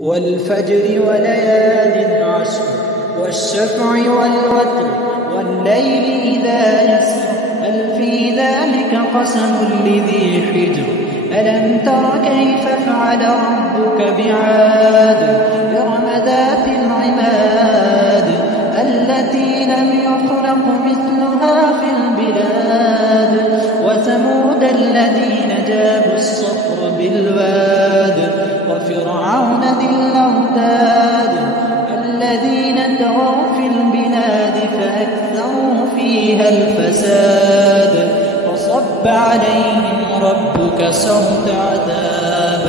والفجر وليال عشر والشفع والوتر والليل إذا يسر هل في ذلك قسم لذي حجر ألم تر كيف فعل ربك بعاد إرم ذات العماد التي لم يخلق مثلها في البلاد وثمود الذين جابوا الصخر بالواد وفرعون ذي الأوتاد الذين طغوا في البلاد فأكثروا فيها الفساد فصب عليهم ربك سوط عذاب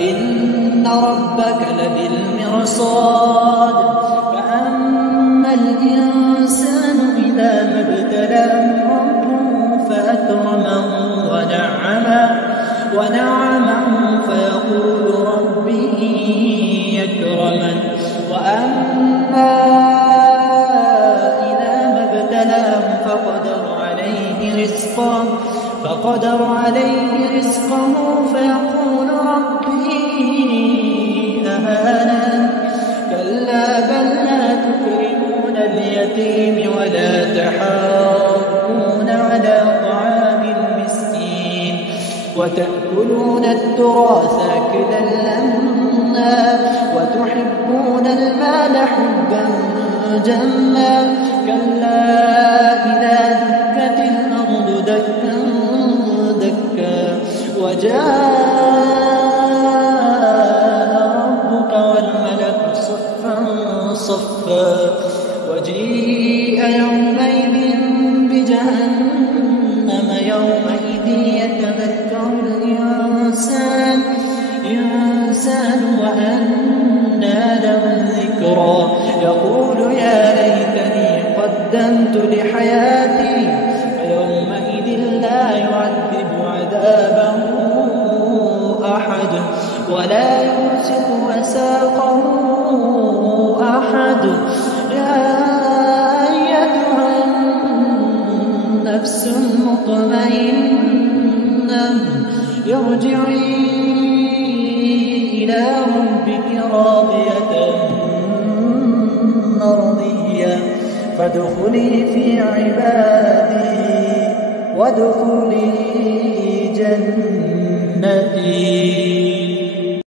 إن ربك لبالمرصاد فأما الإنسان إذا ما ابتلاه ربه فأكرمه ونعمه فيقول ربي يكرمن وأما إذا ما ابتلاه فقدر عليه رزقه فيقول ربي أهانن كلا بل لا تكرمون اليتيم ولا تحاضون على طعام المسكين وتأكلون التراث أكلا لما وتحبون المال حبا جما كلا إذا دكت الأرض دكا دكا وجاء ربك والملك صفا صفا وجيء يومئذ بجهنم يومئذ يتذكر الإنسان وأنى له الذكرى يقول يا ليتني قدمت لحياتي فيومئذ لا يعذب عذابه أحد ولا يوثق وثاقه أحد يا أيتها النفس المطمئنة ارجعي إلى ربك راضية مرضية فادخلي في عبادي وادخلي جنتي.